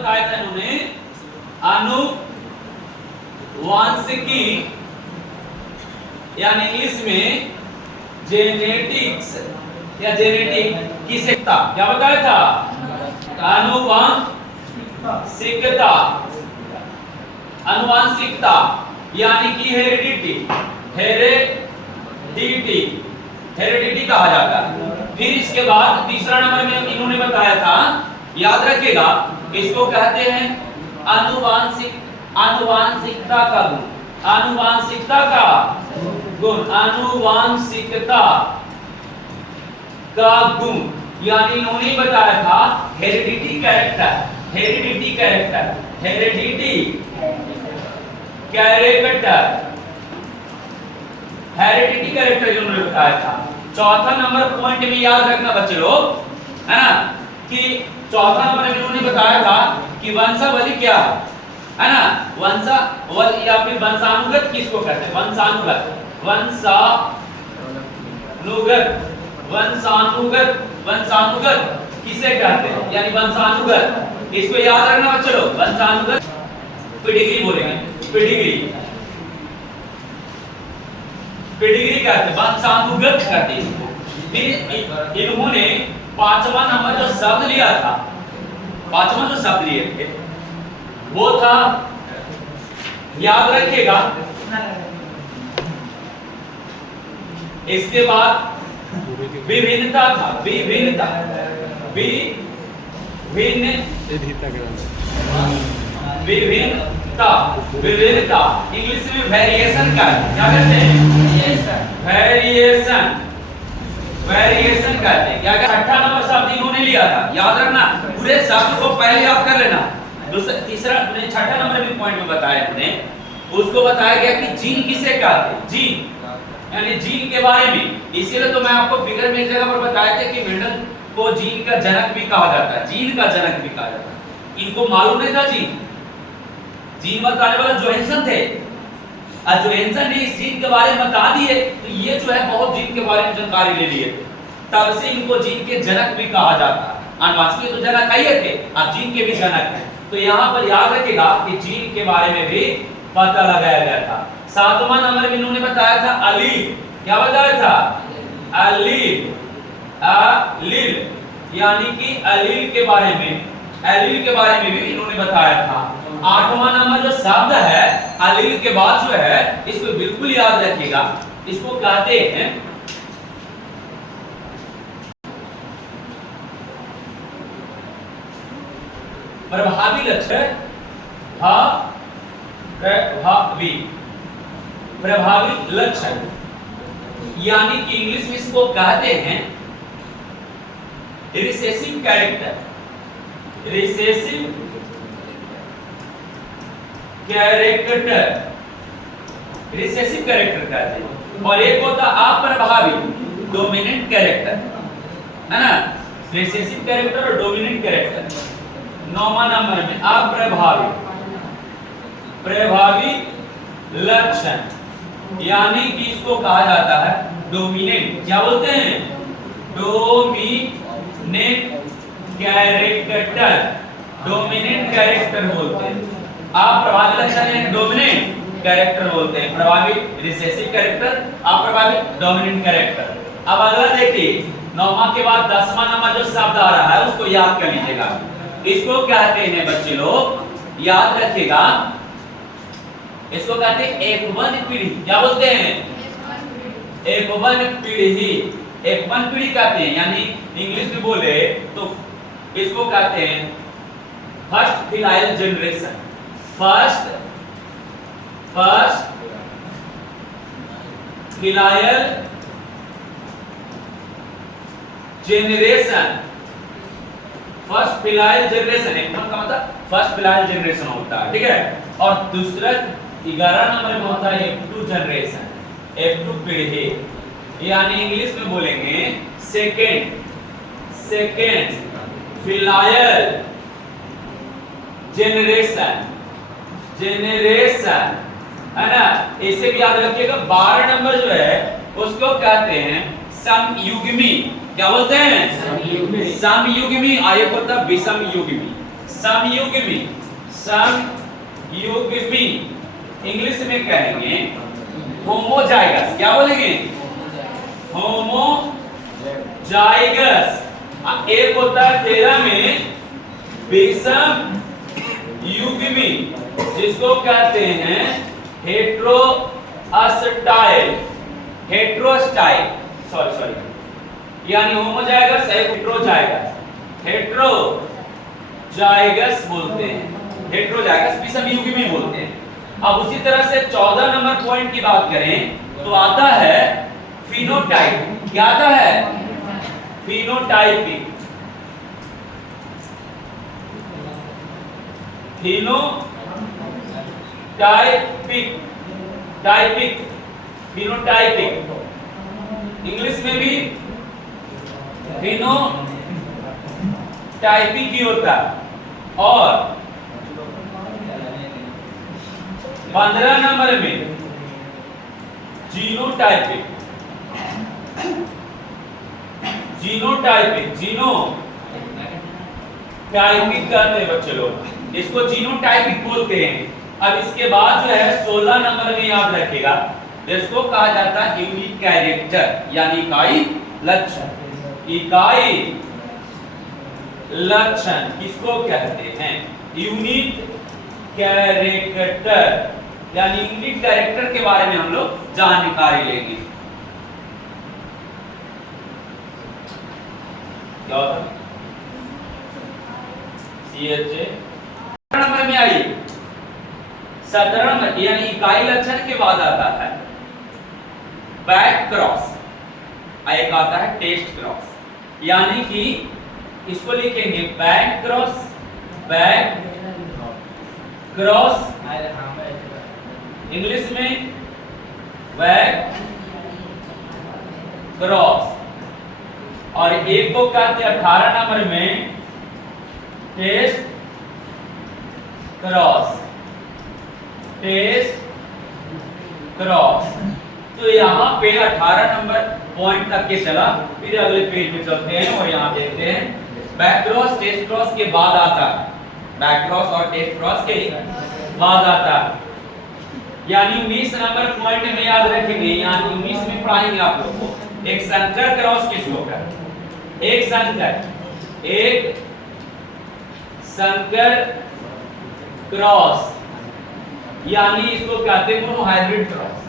बताया था इन्होंने आनुवांशिकी, यानी इंग्लिश में जेनेटिक्स या जेनेटिक की शिक्षा। क्या बताया था? आनुवांशिकता, आनुवांशिकता यानी कि हेरिडिटी, हेरिडिटी, हेरिडिटी कहा जाता है। फिर इसके बाद तीसरा नंबर में इन्होंने बताया था, याद रखिएगा, इसको कहते हैं आनुवांशिकता का गुण, आनुवांशिकता का गुण, आनुवांशिकता का गुण, यानी इन्होंने बताया था heredity character, heredity character, heredity character, heredity character इन्होंने बताया था। चौथा नंबर पॉइंट में याद रखना बच्चे लोग, है ना, कि चौथा नंबर में इन्होंने बताया था कि वंशावली क्या है ना, वंशावली या फिर वंशानुगत किसको कहते हैं? वंशानुगत, वंशानुगत, वंशानुगत, वंशानुगत किसे कहते हैं? यानी वंशानुगत, इसको याद रखना बच्चे लोग, वंशानुगत, पेडिग्री बोलेंगे, पेडिग्री, पेडिग्री कहते हैं, वंशानुगत कहते हैं इसको। फिर इन्होंने पांचवा नंबर जो शब्द लिया था, पांचवा जो शब्द लिए थे वो था, याद रखिएगा, इसके बाद विभिन्नता था, विभिन्नता, विभिन्नता, विविधता, इंग्लिश में वेरिएशन का क्या कहते हैं? वेरिएशन, वेरिएशन कहते हैं। क्या छठा नंबर शब्द इन्होंने लिया था, याद रखना, पूरे शब्द को पहले याद कर लेना। दूसरा तीसरा छठा नंबर में पॉइंट में बताया हमने, उसको बताया गया कि जीन किसे कहते हैं? जीन, यानी जीन के बारे में। इसीलिए तो मैं आपको फिगर में एक जगह पर बताया था कि मेंडल को जीन का जनक भी कहा जाता है, जीन का जनक भी कहा जाता है। इनको मालूम नहीं था जीन, जीन बताने वाला जोहानसन थे, और जोहानसन ने इस जीन के बारे में बता दिए, तो ये जो है बहुत जीन के बारे में जानकारी ले लिए, तब से इनको जीन के जनक भी कहा जाता है। आनुवांशिकी तो जनक ही थे, अब जीन के भी जनक हैं। तो यहाँ पर याद रखिएगा कि जीन के बारे में भी पता लगाया गया था। सातवां नंबर में इन्होंने बताया था अलील, क्या बताया था? अलील, अलील, यानी कि अलील के बारे में, अलील के बारे में भी इन्होंने बताया था। आठवां नंबर जो शब्द है अलील के बाद जो है, इसको बिल्कुल याद रखिएगा, इसको कहते हैं प्रभावी लक्षण, प्रभावी, प्रभावी लक्षण, यानी कि इंग्लिश में इसको कहते हैं recessive character, recessive character, recessive character कहते हैं। और एक होता अप्रभावी, डोमिनेंट कैरेक्टर, है ना, रिसेसिव कैरेक्टर और डोमिनेंट कैरेक्टर। नौवां नंबर में अप्रभावी, प्रभावी लक्षण, यानी कि इसको कहा जाता है डोमिनेंट, क्या बोलते हैं? डोमिनेंट कैरेक्टर, डोमिनेंट कैरेक्टर बोलते हैं। अप्रभावी लक्षण यानी डोमिनेंट कैरेक्टर बोलते हैं, प्रभावी रिसेसिव कैरेक्टर, अप्रभावी डोमिनेंट कैरेक्टर। अब अगला देखिए, नौवां के बाद 10वां नंबर जो शब्द आ रहा है उसको याद कर लीजिएगा, इसको कहते हैं बच्चे लोग, याद रखिएगा, इसको कहते हैं एकवन पीढ़ी। क्या बोलते हैं? एकवन पीढ़ी, एकवन पीढ़ी कहते हैं, यानी इंग्लिश में बोले तो इसको कहते हैं first filial generation, first filial generation, first filial generation, एक का मतलब फर्स्ट फिलाइल जनरेशन होता है, ठीक है। और दूसरा 11 नंबर में होता है F2 जनरेशन, F2 पीढ़ी, यानी इंग्लिश में बोलेंगे सेकेंड फिलाइल जनरेशन, है ना। इसे भी याद रखिएगा। 12 नंबर जो है उसको कहते हैं समयुग्मी, क्या बोलते हैं? समयुग्मी। आगे होता विषम युग्मी, समयुग्मी, समयुग्मी इंग्लिश में कहेंगे होमोजाइगस। क्या बोलेंगे? होमोजाइगस। एक होता है 13 में विषम युग्मी, जिसको कहते हैं हेट्रोस्टाइल, हेट्रोस्टाइल सॉरी यानी होमोजाइगस है हेट्रोजाइगस, हेट्रोजाइगस बोलते हैं, हेट्रोजाइगस विषम युग्मी बोलते हैं। अब उसी तरह से 14 नंबर पॉइंट की बात करें तो आता है फिनोटाइप। क्या आता है? फिनोटाइपिक, फिनोटाइपिक, टाइपिक, फिनोटाइपिक इंग्लिश में भी फिनोटाइपिक ही होता है। और 15 नंबर में जीनोटाइपिक, जीनोटाइपिक, जीनोटाइपिक कहते हैं बच्चे लोग, इसको जीनोटाइपिक बोलते हैं। अब इसके बाद जो है 16 नंबर में याद रखिएगा, इसको कहा जाता है यूनिक कैरेक्टर यानी इकाई लक्षण। इकाई लक्षण किसको कहते हैं? यूनिक कैरेक्टर, यानी यूनिक कैरेक्टर के बारे में हम लोग जानकारी लेंगे। क्या होता है? CHA नंबर में आइए 17 नंबर यानी इकाई लक्षण के बाद आता है बैक क्रॉस, एक आता है टेस्ट क्रॉस, यानी कि इसको लिखेंगे back cross, back cross English में बैक क्रॉस। और एक को कहते हैं 18 नंबर में टेस्ट क्रॉस, टेस्ट क्रॉस। तो यहाँ पे 18 नंबर पॉइंट तक के चला, फिर अगले पेज पे चलते हैं और यहाँ देखते हैं बैक क्रॉस टेस्ट क्रॉस के बाद आता है, बैक क्रॉस और टेस्ट क्रॉस के बाद आता है। यानी 19 नंबर पॉइंट में याद रखेंगे, यानी 19 में पढ़ाएंगे आप लोग को एक संकर क्रॉस किसको कहते हैं? एक संकर क्रॉस यानी इसको कहते हैं मोनोहाइब्रिड क्रॉस।